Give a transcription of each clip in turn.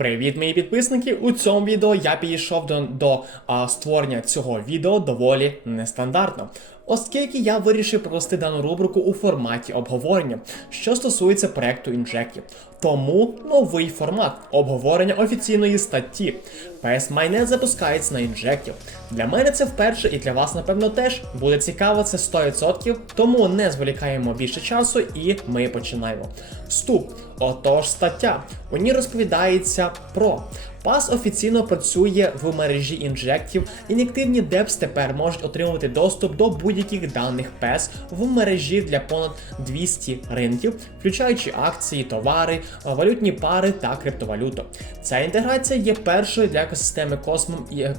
Привіт, мої підписники! У цьому відео я підійшов до, до а, створення цього відео доволі нестандартно. Оскільки я вирішив провести дану рубрику у форматі обговорення, що стосується проекту інжектів. Тому новий формат обговорення офіційної статті. PS Майнет запускається на інжектів. Для мене це вперше і для вас, напевно, теж буде цікаво це 100%, тому не зволікаємо більше часу і ми починаємо. Вступ. Отож, стаття. У ній розповідається про PAS офіційно працює в мережі інжектів. Ін'єктивні DEPS тепер можуть отримувати доступ до будь-яких даних PES в мережі для понад 200 ринків, включаючи акції, товари, валютні пари та криптовалюту. Ця інтеграція є першою для екосистеми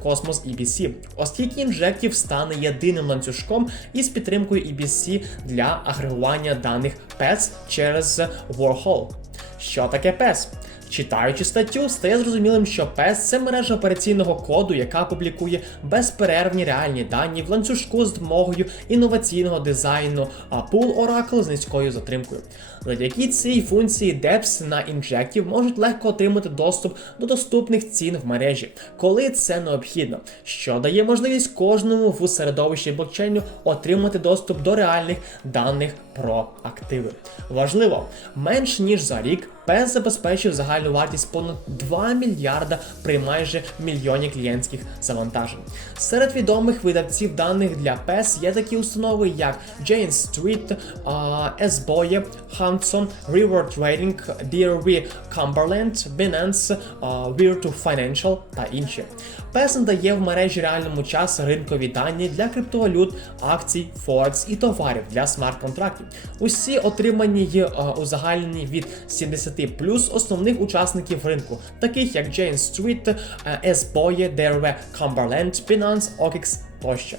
Cosmos EBC, оскільки інжектів стане єдиним ланцюжком із підтримкою EBC для агрегування даних PES через Warhol. Що таке PES? Читаючи статтю, стає зрозумілим, що PES – це мережа операційного коду, яка публікує безперервні реальні дані в ланцюжку з допомогою інноваційного дизайну, а Pool Oracle з низькою затримкою. Завдяки цій функції DEPS на інжектів можуть легко отримати доступ до доступних цін в мережі, коли це необхідно, що дає можливість кожному в середовищі блокчейну отримати доступ до реальних даних про активи. Важливо, менш ніж за рік PES забезпечив загальну вартість понад 2 мільярда при майже мільйоні клієнтських завантажень. Серед відомих видавців даних для PES є такі установи, як Jane Street, SBOE, Hanson, Reward Trading, DRV Cumberland, Binance, Virtu Financial та інші. PES надає в мережі реальному часу ринкові дані для криптовалют, акцій, форекс і товарів для смарт-контрактів. Усі отримані й узагальнені від 70 плюс основних учасників ринку, таких як Jane Street, SBOE, DRV Cumberland, Binance, OKX тощо.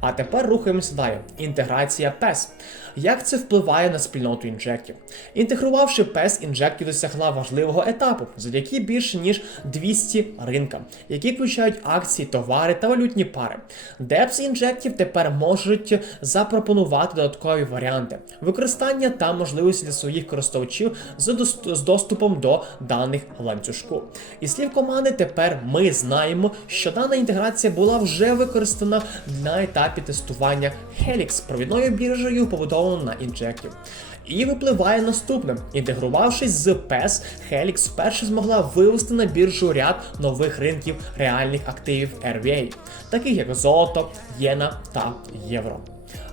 А тепер рухаємося далі. Інтеграція PES. Як це впливає на спільноту інжектів? Інтегрувавши PES, інжектів досягла важливого етапу, завдяки більше ніж 200 ринкам, які включають акції, товари та валютні пари. Депс інжектів тепер можуть запропонувати додаткові варіанти використання та можливості для своїх користувачів з доступом до даних ланцюжку. І слів команди, тепер ми знаємо, що дана інтеграція була вже використана на етапі тестування Helix провідною біржею, побудованою на інжектів. І випливає наступне: інтегрувавшись з PES, Helix вперше змогла вивести на біржу ряд нових ринків реальних активів RVA, таких як золото, єна та євро.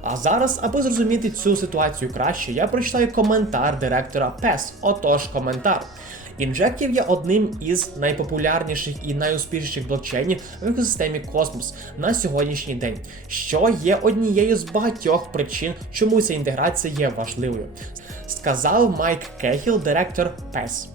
А зараз, аби зрозуміти цю ситуацію краще, я прочитаю коментар директора PES. Отож, коментар. Інжектів є одним із найпопулярніших і найуспішніших блокчейнів в екосистемі Cosmos на сьогоднішній день, що є однією з багатьох причин, чому ця інтеграція є важливою, сказав Майк Кехіл, директор PES.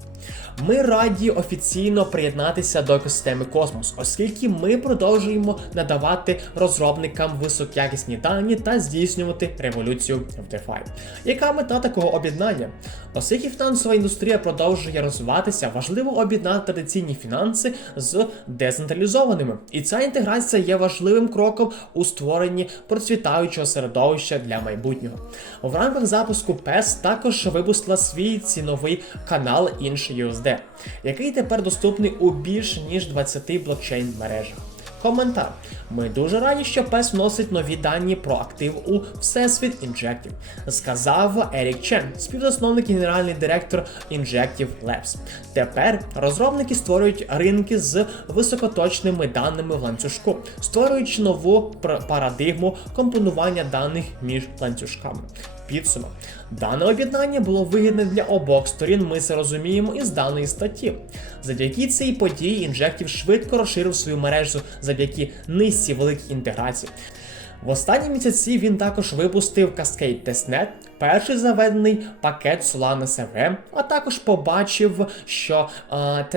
Ми раді офіційно приєднатися до екосистеми Космос, оскільки ми продовжуємо надавати розробникам високоякісні дані та здійснювати революцію в DeFi. Яка мета такого об'єднання? Оскільки фінансова індустрія продовжує розвиватися, важливо об'єднати традиційні фінанси з децентралізованими. І ця інтеграція є важливим кроком у створенні процвітаючого середовища для майбутнього. В рамках запуску PES також випустила свій ціновий канал InchUSD, який тепер доступний у більш ніж 20 блокчейн мережах. Коментар. Ми дуже раді, що PES вносить нові дані про актив у Всесвіт інжектів, сказав Ерік Чен, співзасновник і генеральний директор Injective Labs. Тепер розробники створюють ринки з високоточними даними в ланцюжку, створюючи нову парадигму компонування даних між ланцюжками. Підсумок. Дане об'єднання було вигідне для обох сторін, ми це розуміємо із даної статті. Завдяки цій події інжектів швидко розширив свою мережу завдяки низці великих інтеграцій. В останні місяці він також випустив Cascade Testnet, перший заведений пакет Solana CVM, а також побачив, що uh,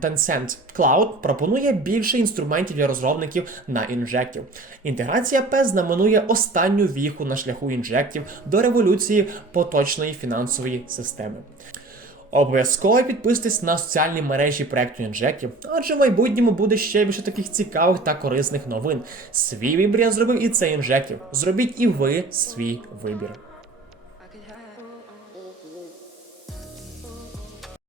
Tencent, Cloud пропонує більше інструментів для розробників на інжектів. Інтеграція PES знаменує останню віху на шляху інжектів до революції поточної фінансової системи. Обов'язково підписуйтесь на соціальні мережі проекту інжектів, адже в майбутньому буде ще більше таких цікавих та корисних новин. Свій вибір я зробив і це інжектів. Зробіть і ви свій вибір.